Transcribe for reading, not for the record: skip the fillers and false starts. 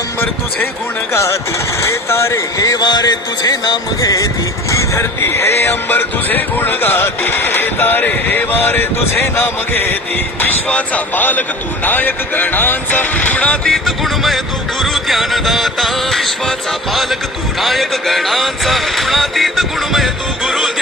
अंबर तुझे गुण गाती, हे तारे हे वारे तुझे नाम घेती, ही धरती हे अंबर तुझे गुण गाती, हे तारे हे वारे तुझे नाम घेती. विश्वाचा पालक तू नायक गणांचा, गुणातीत गुणमय तू गुरु ज्ञानदाता. विश्वाचा पालक तू नायक गणांचा, गुणातीत गुणमय तू गुरु